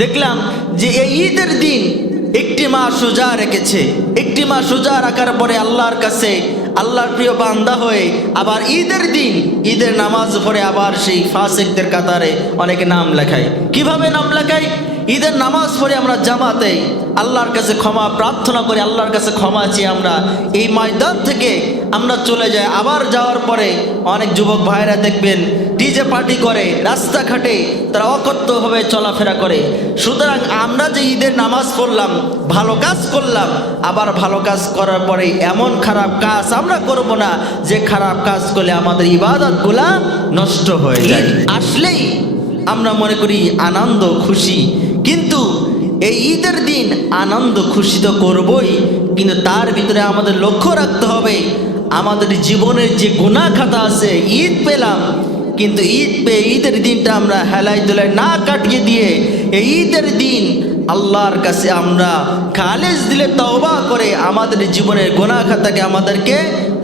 দেখলাম যে এই ঈদের দিন একটি মাস রোজা রেখেছে, একটি মাস রোজা রাখার পরে আল্লাহর কাছে আল্লাহর প্রিয় বান্দা হয়ে আবার ঈদের দিন ঈদের নামাজ পড়ে আবার সেই ফাসিকদের কাতারে অনেকে নাম লেখায়। কিভাবে নাম লেখায়? ঈদের নামাজ পড়ে আমরা জামাতে আল্লাহর কাছে ক্ষমা প্রার্থনা করি, আল্লাহর কাছে ক্ষমা চেয়ে আমরা এই ময়দান থেকে আমরা চলে যাই। আবার যাওয়ার পরে অনেক যুবক ভাইরা দেখবেন ডিজে পার্টি করে, রাস্তাঘাটে তারা অকথ্যভাবে চলাফেরা করে। সুতরাং আমরা যে ঈদের নামাজ পড়লাম, ভালো কাজ করলাম, আবার ভালো কাজ করার পরে এমন খারাপ কাজ আমরা করব না যে খারাপ কাজ করলে আমাদের ইবাদতগুলা নষ্ট হয়ে যায়। আসলেই আমরা মনে করি আনন্দ খুশি, কিন্তু এই ঈদের দিন আনন্দ খুশি তো করবই, কিন্তু তার ভিতরে আমাদের লক্ষ্য রাখতে হবে আমাদের জীবনের যে গুনাহ খাতা আছে। ঈদ পেলাম, কিন্তু ঈদ পেয়ে ঈদের দিনটা আমরা হেলাই দুলাই না কাটিয়ে দিয়ে এই ঈদের দিন আল্লাহর কাছে আমরা খালেস দিলে তওবা করে আমাদের জীবনের গুনাহ খাতাকে আমাদেরকে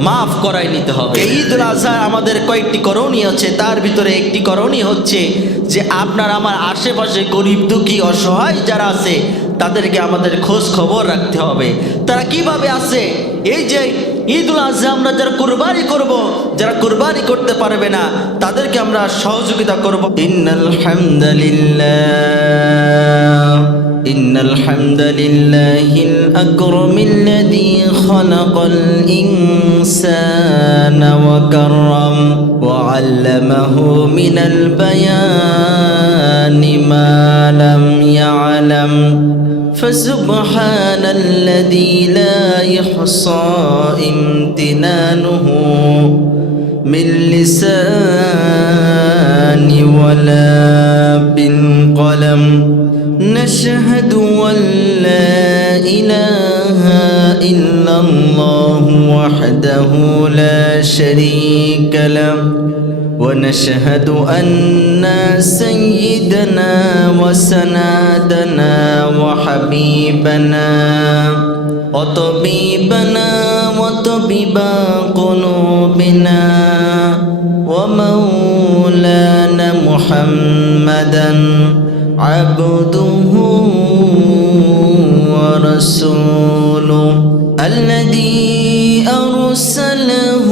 মাফ করাই নিতে হবে। ঈদুল আজহা আমাদের কয়েকটি করণীয় আছে, তার ভিতরে একটি করণীয় হচ্ছে যে আপনার আমার আশেপাশে গরিব দুঃখী অসহায় যারা আছে তাদেরকে আমাদের খোঁজ খবর রাখতে হবে। তারা কিভাবে আছে? এই যে ঈদুল আজহা আমরা যারা কুরবানি করব, যারা কুরবানি করতে পারবে না তাদেরকে আমরা সহযোগিতা করব। ইন্নাল হামদালিল্লাহিল আকরামিল্লাযী খালাকাল ইনসানা ওয়া কাররাম ওয়া আল্লামাহু মিনাল বায়ানি মা লাম ইয়ালাম فسبحان الذي لا يحصى امتنانه من لسان ولا بالقلم نشهد أن لا إله إلا الله وحده لا شريك له ونشهد أن سيدنا وسندنا وحبيبنا وطبيبنا وطبيب قلوبنا ومولانا محمدا عبده ورسوله الذي أرسله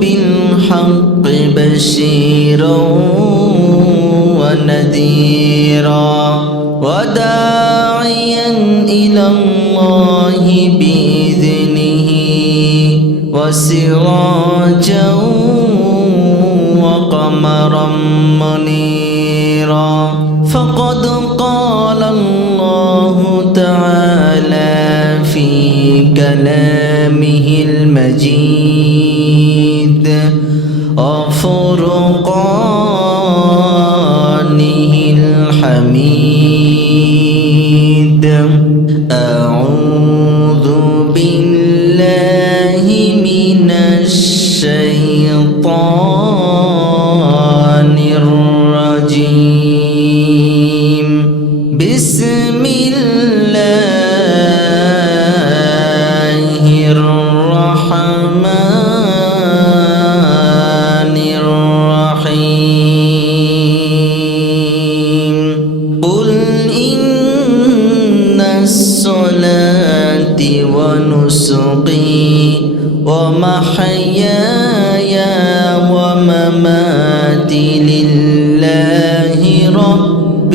بالحق بشيرا ونذيرا وداعيا إلى الله بإذنه وسراجا وقمرا منيرا فقد قال الله تعالى في كلامه المجيد وفرقانه الحميد أعوذ بالله من الشيطان الرجيم بسم الله الرحمن الرحيم قل إن الصلاة ونسكي ومحياي ومماتي لله رب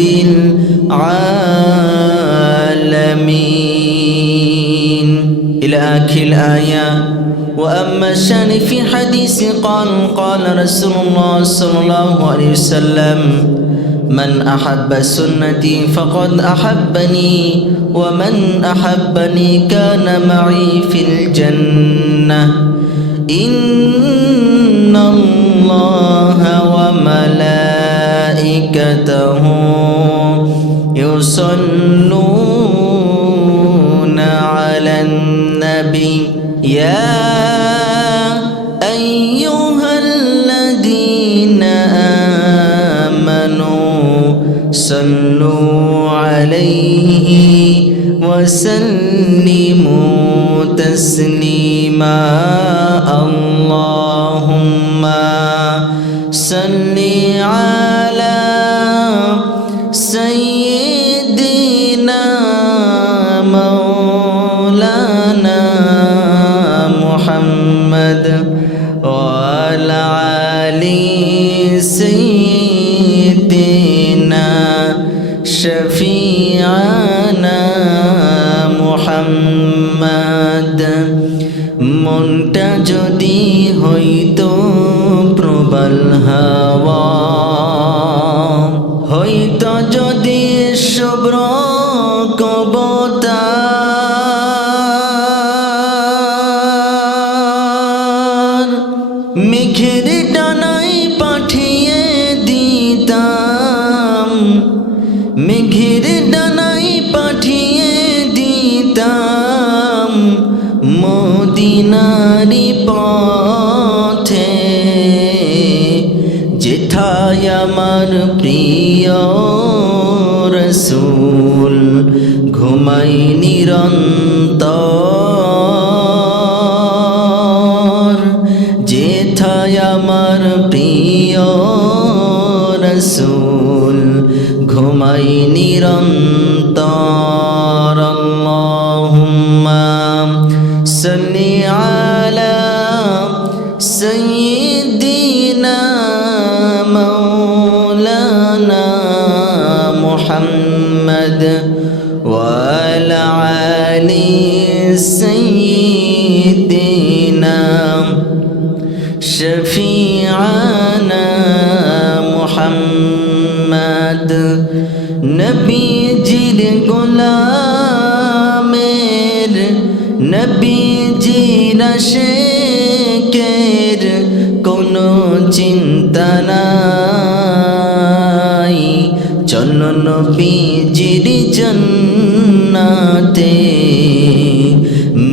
العالمين إلى آخر الآية. وأما الشأن في حديث قال رسول الله صلى الله عليه وسلم من أحب سنتي فقد أحبني ومن أحبني كان معي في الجنة إن الله وملائكته يصلون على النبي يا أيها الذين آمنوا صلوا عليه وسلموا تسليما اللهم صل على سيدنا শফিআনা মুহাম্মদ। মনটা যদি হইতো প্রবল হাওয়া, হইতো যদি শুভ্র কবুতর, মেঘের ডানায় পাঠিয়ে দিতাম, মেঘের ডানায় পাঠিয়ে দিতাম মদিনারি পথে। যেথায় আমার প্রিয় রসূল ঘুমাই নিরন্তর, যেথায় আমার প্রিয় রসূল ঘুমাই নিরন্তর। আল্লাহুম্মা সাল্লি আলা সাইয়্যিদিনা মাওলানা মুহাম্মদ ওয়া আলা আলি সাইয়্যিদিনা শফিআনা মুহাম্মদ। নবীজির গোলামের, নবীজির আশিকের কোনো চিন্তা নাই। চলো নবীজির জান্নাতে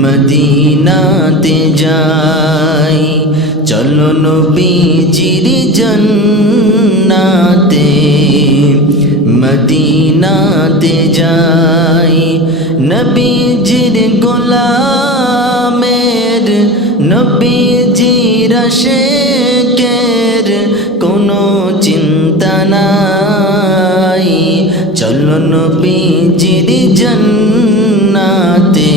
মদিনাতে যাই, চলো নবীজির জান্নাতে মদিনাতে যাই। নবীজির গোলামের, নবীজির আশিকের কোনো চিন্তা নাই। চলো নবীজির জান্নাতে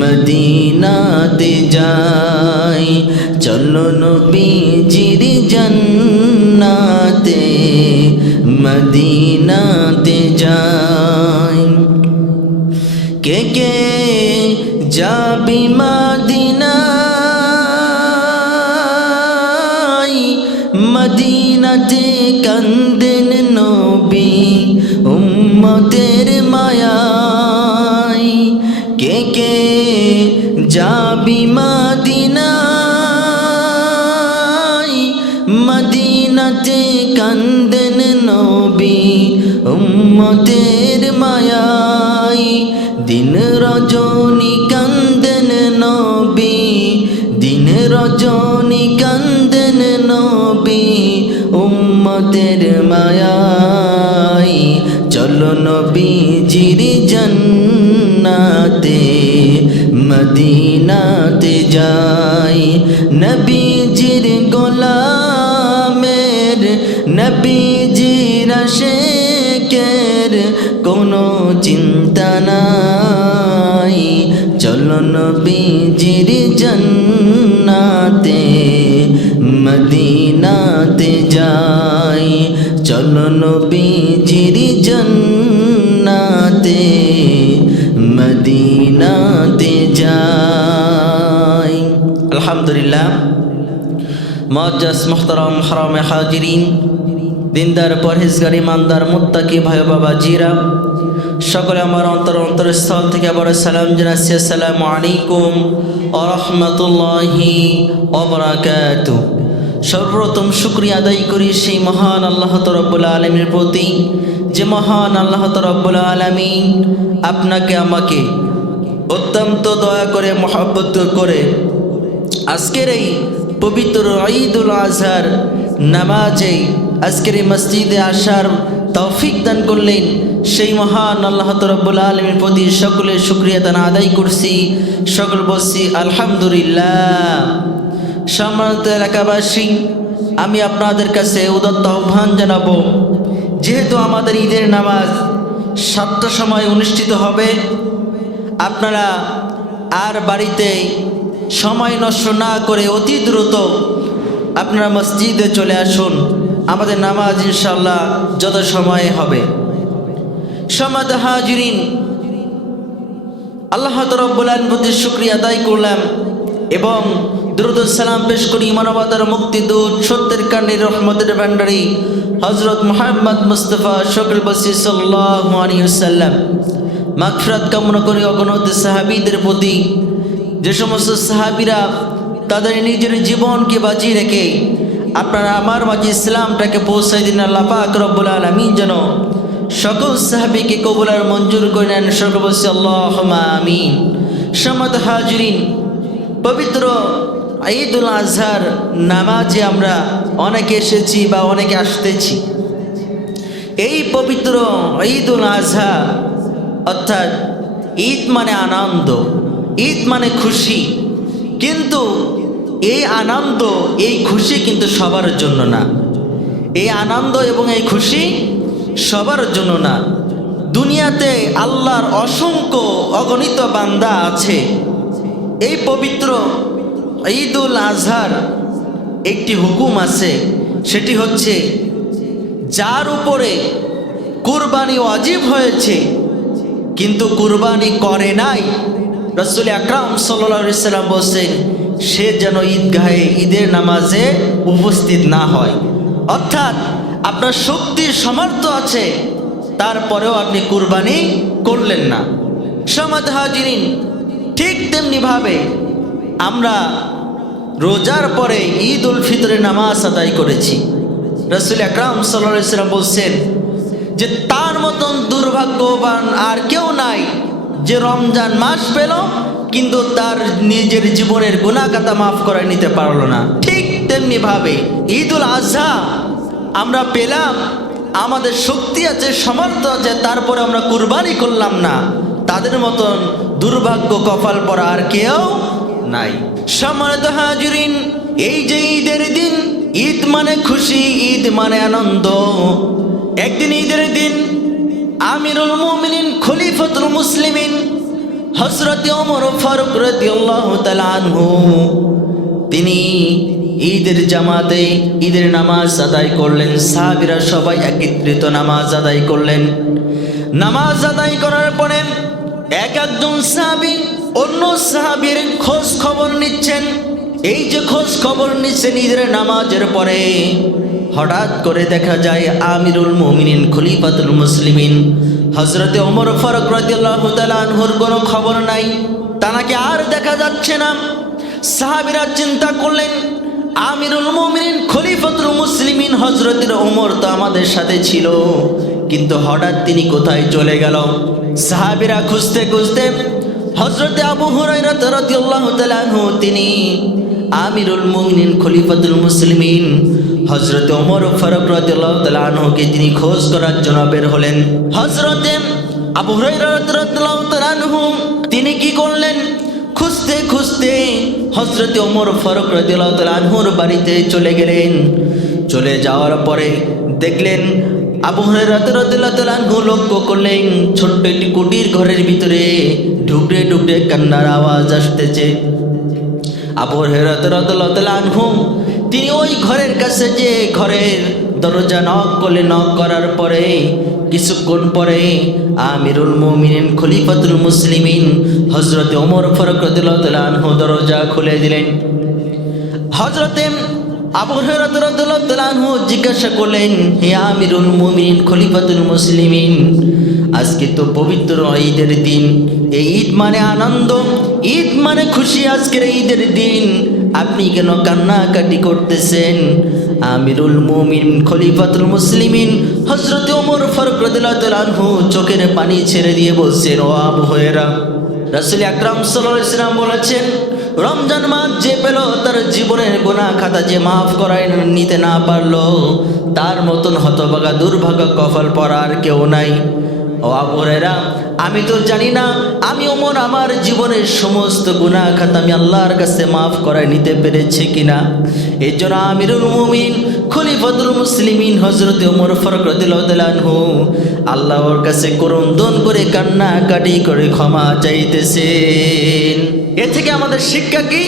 মদিনাতে যাই, চলো নবীজির জান্নাতে মদিনাতে যাই। কে কে যাবি মদিনায়, মদিনাতে কান্দেন নবী উম্মতের মায়ায়। কে কে যাবি মদিনায়, মদিনাতে কান্দেন নবী উম্মতের মায়ায়। দিন রজনী কান্দেন নবী, দিন রজনী কান্দেন নবী উম্মতের মায়ায়। চলো নবীজির জান্নাতে মদিনাতে যাই। নবীজির গোলামের, নবীজির আশিকের কোনো চিন্তা নাই। চলো নবীজির জান্নাতে মদিনাতে যাই, চলো নবীজির জান্নাতে মদিনাতে যাই। আলহামদুলিল্লাহ। মুআজ্জাজ মুহতারাম হারামে হাজিরিন, দিনদার পরহেজগার ইমানদার মুত্তাকি ভাই বাবা জিরা, সকলে আমার অন্তরস্থল থেকে আবার সালাম জানাচ্ছি। আসসালামু আলাইকুম ওয়া রাহমাতুল্লাহি ওয়া বারাকাতুহু। সর্বপ্রথম শুকরিয়া আদায় করি সেই মহান আল্লাহ রব্বুল আলামিনের প্রতি, যে মহান আল্লাহ রব্বুল আলামিন আপনাকে আমাকে অত্যন্ত দয়া করে মহব্বত করে আজকের এই পবিত্র ঈদুল আজহার নামাজে আজকের এই মসজিদে আসার তৌফিক দান করলেন। সেই মহান আল্লাহ রব্বুল আলামিনের প্রতি সকলের শুকরিয়া দান আদায় করছি। সকল বলছি আলহামদুলিল্লাহ। সম্মানিত এলাকাবাসী, আমি আপনাদের কাছে উদাত্ত আহ্বান জানাবো, যেহেতু আমাদের ঈদের নামাজ 7টার সময় অনুষ্ঠিত হবে, আপনারা আর বাড়িতে সময় নষ্ট না করে অতি দ্রুত আপনারা মসজিদে চলে আসুন। আমাদের নামাজ ইনশাআল্লাহ যত সময়ে হবে। সম্মানিত হাজিরিন, আল্লাহ রাব্বুল আলামিনের প্রতি শুকরিয়া আদায় করলাম এবং দুরূদ ও সালাম পেশ করি মানবতার মুক্তিদূত, সত্যের কান্ডারি, রহমতের ভান্ডারী হযরত মুহাম্মদ মুস্তাফা শফিউল বাসির সাল্লাল্লাহু আলাইহি ওয়াসাল্লাম। মাগফিরাত কামনা করি অগণিত সাহাবীদের প্রতি, যে সমস্ত সাহাবীরা তাদের নিজের জীবনকে বাঁচিয়ে রেখে আপনারা আমার মাঝে ইসলামটাকে পৌঁছাই দিন। আল্লাহ পাক রব্বুল আলামিন যেন সকল সাহাবীকে কবুল আর মঞ্জুর করে নেন। সর্বস্ব আল্লাহুম্মা আমিন। সম্মানিত হাজিরিন, পবিত্র ঈদুল আজহার নামাজে আমরা অনেকে এসেছি বা অনেকে আসতেছি। এই পবিত্র ঈদুল আজহা অর্থাৎ ঈদ মানে আনন্দ, ঈদ মানে খুশি, কিন্তু এই আনন্দ এই খুশি কিন্তু সবার জন্য না। এই আনন্দ এবং এই খুশি সবার জন্য না। দুনিয়াতে আল্লাহর অসংখ্য অগণিত বান্দা আছে। এই পবিত্র ঈদুল আজহার একটি হুকুম আছে, সেটি হচ্ছে যার উপরে কুরবানি ওয়াজিব হয়েছে কিন্তু কুরবানি করে নাই, রাসূল আকরাম সাল্লাল্লাহু আলাইহি সাল্লাম বলেন সে যেন ঈদগাহে ঈদের নামাজে উপস্থিত না হয়। অর্থাৎ আপনার শক্তির সামর্থ্য আছে, তারপরেও আপনি কুরবানি করলেন না। সম্মানিত হাজিরিন, ঠিক তেমনিভাবে আমরা রোজার পরে ঈদ উল ফিতরের নামাজ আদায় করেছি। রাসূল আকরাম সাল্লাল্লাহু আলাইহি সাল্লাম বলছেন যে তার মতন দুর্ভাগ্যবান আর কেউ নাই যে রমজান মাস পেল কিন্তু তার নিজের জীবনের গুনাহ খাতা মাফ করে নিতে পারলো না। ঠিক তেমনিভাবে ঈদুল আজহা আমরা পেলাম, আমাদের শক্তি আছে, সামর্থ্য আছে, তারপরে আমরা কুরবানি করলাম না, তাদের মতন দুর্ভাগ্য কপাল পরা আর কেউ নাই। সম্মানিত হাজিরিন, এই যে ঈদের দিন, ঈদ মানে খুশি, ঈদ মানে আনন্দ। একদিন ঈদের দিন আমিরুল মুমিনিন খলিফাতুল মুসলিমিন হযরত ওমর ফারুক রাদিয়াল্লাহু তাআলা আনহু তিনি ঈদের জামাতে ঈদের নামাজ আদায় করলেন। সাহাবীরা সবাই একত্রিত নামাজ আদায় করলেন। নামাজ আদায় করার পরে একজন সাহাবী অন্য সাহাবীর খোঁজ খবর নিচ্ছেন। এই যে খোঁজ খবর নিচ্ছেন ঈদের নামাজের পরে, হঠাৎ করে দেখা যায় আমিরুল মুমিনিন খলিফাতুল মুসলিমিন হযরতে ওমর ফারুক রাদিয়াল্লাহু তাআলা আনহুর কোনো খবর নাই, তাকে আর দেখা যাচ্ছে না। সাহাবীরা চিন্তা করলেন আমিরুল মুমিনিন খলিফাতুল মুসলিমিন হযরতে ওমর তো আমাদের সাথে ছিল, কিন্তু হঠাৎ তিনি কোথায় চলে গেল। সাহাবীরা খুঁজতে খুঁজতে হযরতে আবু হুরায়রা রাদিয়াল্লাহু তাআলা আনহু তিনি আমিরুল মুমিনিন খলিফাতুল মুসলিমিন হযরতে ওমর ফারুক রাদিয়াল্লাহু তাআলা আনহুকে তিনি খোঁজ করার জন্য বের হলেন। হযরতে আবু হুরায়রা রাদিয়াল্লাহু তাআলা আনহু তিনি কি করলেন, খুঁজতে খুঁজতে হযরতে ওমর ফারুক রাদিয়াল্লাহু তাআলা আনহুর বাড়িতে চলে গেলেন। চলে যাওয়ার পরে দেখলেন আবু হুরায়রা রাদিয়াল্লাহু তাআলা আনহু লক্ষ্য করলেন ছোট্ট একটি কুটির ঘরের ভিতরে ঢুকরে ঢুকরে কান্নার আওয়াজ আসতেছে। আবু হুরায়রা রাদিয়াল্লাহু তাআলা আনহু তিনি ওই ঘরের কাছে যে ঘরের দরজা নক করলে, নক করার পরে কিছুক্ষণ পরে আমিরুল মুমিনিন খলিফাতুল মুসলিমিন হযরতে ওমর ফারুক রাদিয়াল্লাহু তাআলা আনহু দরজা খুলে দিলেন। হযরতে আবু হুরায়রা রাদিয়াল্লাহু তাআলা আনহু জিজ্ঞাসা করলেন, হে আমিরুল মুমিনিন খলিফাতুল মুসলিমিন, আজকে তো পবিত্র ঈদের দিন, এই ঈদ মানে আনন্দ, ঈদ মানে খুশি, আজকের ঈদের দিন আপনি কেন কান্নাকাটি করতেছেন? আমিরুল মুমিনিন খলিফাতুল মুসলিমিন হযরত ওমর ফারুক রাদিয়াল্লাহু তাআলা আনহু চোখের পানি ছেড়ে দিয়ে বলছেন, ও আবু হুরায়রা, রাসূল আকরাম সাল্লাল্লাহু আলাইহি ওয়াসাল্লাম বলেছেন রমজান মাস যে পেল তার জীবনের গুনাহ খাতা যে মাফ করায় নিতে না পারলো, তার মতন হতভাগা দুর্ভাগা কপাল পরা আর কেউ নাই। ও আবু হুরায়রা, আমি তো জানি না আমি ওমর আমার জীবনের সমস্ত গুনাহ খাতা আমি আল্লাহর কাছে মাফ করায় নিতে পেরেছি কিনা। এই জন্য আমিরুল মুমিনিন খলিফাতুল মুসলিমিন হযরতে ওমর ফারুক রাদিয়াল্লাহু তাআলা আনহু আল্লাহর কাছে ক্রন্দন করে কান্নাকাটি করে ক্ষমা চাইতেছেন। এ থেকে আমাদের শিক্ষা কি?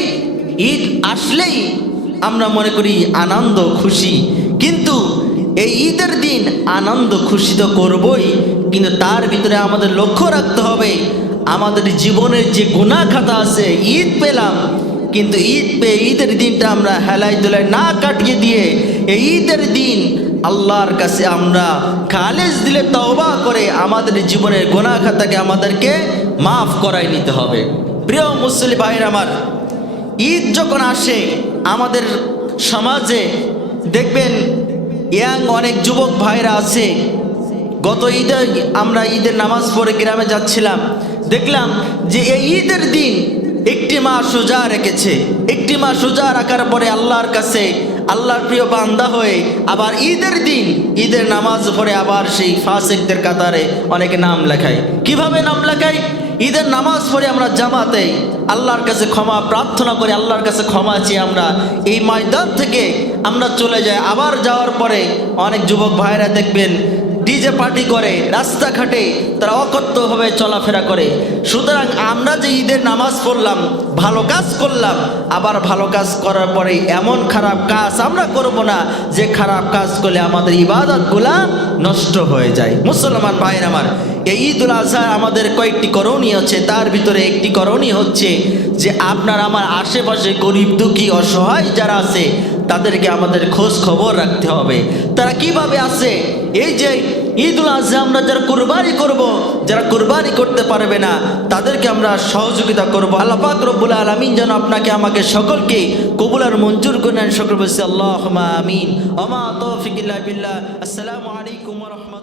ঈদ আসলেই আমরা মনে করি আনন্দ খুশি, কিন্তু এই ঈদের দিন আনন্দ খুশি তো করবই, কিন্তু তার ভিতরে আমাদের লক্ষ্য রাখতে হবে আমাদের জীবনের যে গুনাহ খাতা আছে। ঈদ পেলাম, কিন্তু ঈদ পেয়ে ঈদের দিনটা আমরা হেলাই দোলাই না কাটিয়ে দিয়ে এই ঈদের দিন আল্লাহর কাছে আমরা খালেস দিলে তওবা করে আমাদের জীবনের গুনাহ খাতাকে আমাদেরকে মাফ করাই নিতে হবে। প্রিয় মুসলিম ভাইরা আমার, ঈদ যখন আসে আমাদের সমাজে দেখবেন ইয়াং অনেক যুবক ভাইরা আছে। গত ঈদে আমরা ঈদের নামাজ পড়ে গ্রামে যাচ্ছিলাম, দেখলাম যে এই ঈদের দিন একটি মাস রোজা রেখেছে। একটি মাস রোজা রাখার পরে আল্লাহর কাছে আল্লাহর প্রিয় বান্দা হয়ে আবার ঈদের দিন ঈদের নামাজ পড়ে আবার সেই ফাসিকদের কাতারে অনেকে নাম লেখায়। কিভাবে নাম লেখায়? ঈদের নামাজ পড়ে আমরা জামাতে আল্লাহর কাছে ক্ষমা প্রার্থনা করি, আল্লাহর কাছে ক্ষমা চেয়ে আমরা এই ময়দান থেকে আমরা চলে যাই। আবার যাওয়ার পরে অনেক যুবক ভাইরা দেখবেন ডিজে পার্টি করে, রাস্তাঘাটে তারা অকথ্যভাবে চলাফেরা করে। সুতরাং আমরা যে ঈদের নামাজ পড়লাম, ভালো কাজ করলাম, আবার ভালো কাজ করার পরে এমন খারাপ কাজ আমরা করব না যে খারাপ কাজ করলে আমাদের ইবাদতগুলা নষ্ট হয়ে যায়। মুসলমান ভাইয়ের আমার, এই ঈদুল আজহা আমাদের কয়েকটি করণীয় আছে। তার ভিতরে একটি করণীয় হচ্ছে যে আপনার আমার আশেপাশে গরিব দুঃখী অসহায় যারা আছে তাদেরকে আমাদের খোঁজ খবর রাখতে হবে। তারা কিভাবে আছে? এই যে ঈদুল আজহা আমরা যারা কুরবানি করব, যারা কুরবানি করতে পারবে না তাদেরকে আমরা সহযোগিতা করব। আল্লাহ পাক রব্বুল আলামিন যেন আপনাকে আমাকে সকলকে কবুল আর মঞ্জুর করেন। সকল বলছি আল্লাহুম্মা আমিন। ওয়া মা তাওফিক ইল্লা বিল্লাহ। আসসালামু আলাইকুম ওয়া রাহমাতুল্লাহ।